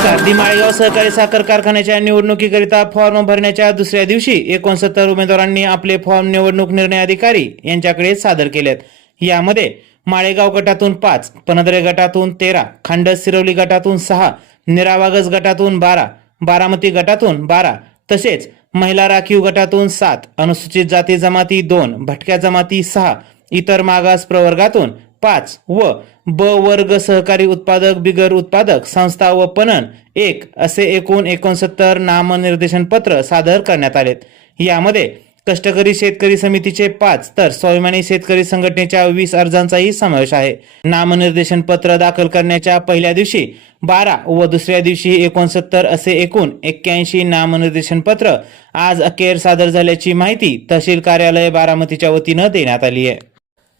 नमस्कार. दी माळेगाव सहकारी साखर कारखान्याच्या निवडणुकीकरिता फॉर्म भरण्याच्या दुसऱ्या दिवशी एकोणसत्तर उमेदवारांनी आपले फॉर्म निवडणूक निर्णय अधिकारी यांच्याकडे सादर केलेत. यामध्ये माळेगाव गटातून पाच पनदरे गटातून तेरा खांडस सिरवली गटातून सहा निरावागस गटातून बारा बारामती गटातून बारा तसेच महिला राखीव गटातून सात अनुसूचित जाती जमाती दोन भटक्या जमाती सहा इतर मागास प्रवर्गातून पाच व ब वर्ग सहकारी उत्पादक बिगर उत्पादक संस्था व पणन एक असे एकूण एकोणसत्तर नामनिर्देशन पत्र सादर करण्यात आलेत. यामध्ये कष्टकरी शेतकरी समितीचे पाच तर स्वाभिमानी शेतकरी संघटनेच्या वीस अर्जांचाही समावेश आहे. नामनिर्देशन पत्र दाखल करण्याच्या पहिल्या दिवशी बारा व दुसऱ्या दिवशी एकोणसत्तर असे एकूण एक्क्याऐंशी नामनिर्देशन पत्र आज अखेर सादर झाल्याची माहिती तहसील कार्यालय बारामतीच्या वतीनं देण्यात आली आहे.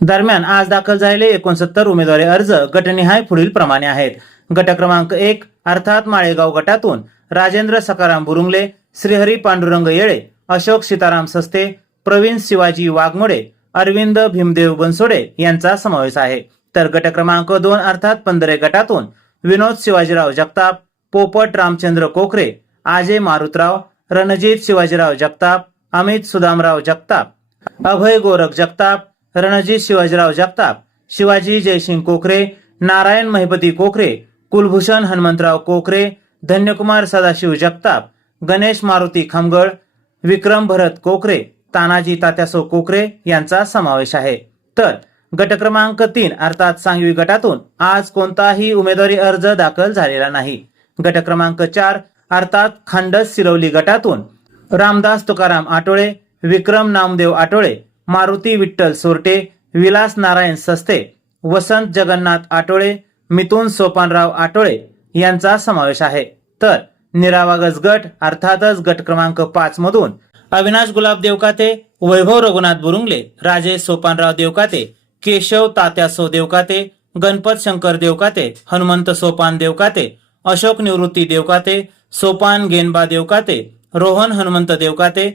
दरम्यान आज दाखल झालेले एकोणसत्तर उमेदवारी अर्ज गटनिहाय पुढील प्रमाणे आहेत. गट क्रमांक एक अर्थात माळेगाव गटातून राजेंद्र सकाराम बुरुंगले श्रीहरी पांडुरंग येळे अशोक सीताराम सस्ते प्रवीण शिवाजी वाघमोडे अरविंद भीमदेव बनसोडे यांचा समावेश आहे. तर गट क्रमांक दोन अर्थात पंधरे गटातून विनोद शिवाजीराव जगताप पोपट रामचंद्र कोकरे आजे मारुतराव रणजित शिवाजीराव जगताप अमित सुदामराव जगताप अभय गोरख जगताप रणजित शिवाजीराव जगताप शिवाजी जयसिंग कोकरे नारायण महिपती कोकरे कुलभूषण हनुमंतराव कोकरे धन्यकुमार सदाशिव जगताप गणेश मारुती खमगळ विक्रम भरत कोकरे तानाजी तात्यासो कोकरे यांचा समावेश आहे. तर गट क्रमांक तीन अर्थात सांगवी गटातून आज कोणताही उमेदवारी अर्ज दाखल झालेला नाही. गट क्रमांक चार अर्थात खांडस सिरवली गटातून रामदास तुकाराम आटोळे विक्रम नामदेव आटोळे मारुती विठ्ठल सोरटे विलास नारायण सस्ते वसंत जगन्नाथ आटोळे मिथुन सोपानराव आटोळे यांचा समावेश आहे. तर निरावागज गट अर्थातच गट क्रमांक पाच मधून अविनाश गुलाब देवकाते वैभव रघुनाथ बुरुंगले राजेश सोपानराव देवकाते केशव तात्यासो देवकाते गणपत शंकर देवकाते हनुमंत सोपान देवकाते अशोक निवृत्ती देवकाते सोपान गेनबा देवकाते रोहन हनुमंत देवकाते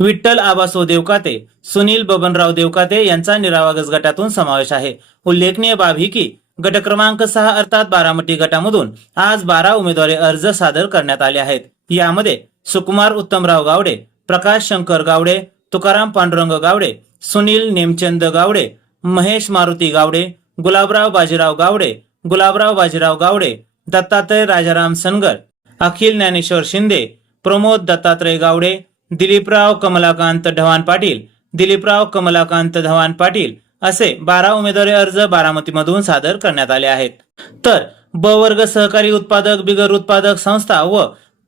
विठ्ठल आबासो देवकाते सुनील बबनराव देवकाते यांचा निरावागस गटातून समावेश आहे. उल्लेखनीय बाब ही की गट क्रमांक सहा अर्थात बारामती गटामधून आज बारा उमेदवारी अर्ज सादर करण्यात आले आहेत. यामध्ये सुकुमार उत्तमराव गावडे प्रकाश शंकर गावडे तुकाराम पांडुरंग गावडे सुनील नेमचंद गावडे महेश मारुती गावडे गुलाबराव बाजीराव गावडे गुलाबराव बाजीराव गावडे दत्तात्रय राजाराम सनगर अखिल ज्ञानेश्वर शिंदे प्रमोद दत्तात्रय गावडे दिलीपराव कमलाकांत ढवाण पाटील दिलीपराव कमलाकांत ढवाण पाटील असे बारा उमेदवारी अर्ज बारामतीमधून सादर करण्यात आले आहेत. तर ब वर्ग सहकारी उत्पादक बिगर उत्पादक संस्था व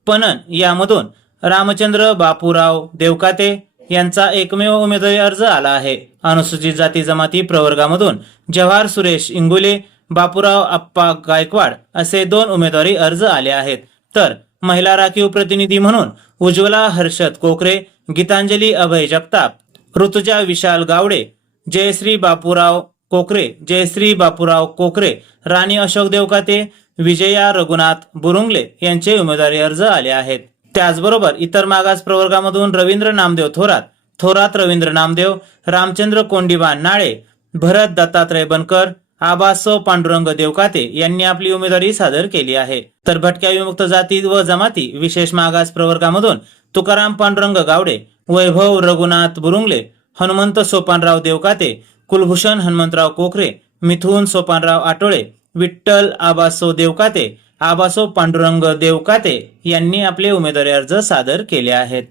पणन यामधून रामचंद्र बापूराव देवकाते यांचा एकमेव उमेदवारी अर्ज आला आहे. अनुसूचित जाती जमाती प्रवर्गामधून जवाहर सुरेश इंगुले बापूराव आप्पा गायकवाड असे दोन उमेदवारी अर्ज आले आहेत. तर महिला राखीव प्रतिनिधी म्हणून उज्ज्वला हर्षद कोकरे गीतांजली अभय जगताप ऋतुजा विशाल गावडे जयश्री बापूराव कोकरे जयश्री बापूराव कोकरे राणी अशोक देवकाते विजया रघुनाथ बुरुंगले यांचे उमेदवारी अर्ज आले आहेत. त्याचबरोबर इतर मागास प्रवर्गामधून रवींद्र नामदेव थोरात थोरात रवींद्र नामदेव रामचंद्र कोंडीबा नाळे भरत दत्तात्रय बनकर आबासो पांडुरंग देवकाते यांनी आपली उमेदवारी सादर केली आहे. तर भटक्या विमुक्त जाती व जमाती विशेष मागास प्रवर्गामधून तुकाराम पांडुरंग गावडे वैभव रघुनाथ बुरुंगले हनुमंत सोपानराव देवकाते कुलभूषण हनुमंतराव कोकरे मिथुन सोपानराव आटोळे विठ्ठल आबासो देवकाते आबासो पांडुरंग देवकाते यांनी आपले उमेदवारी अर्ज सादर केले आहेत.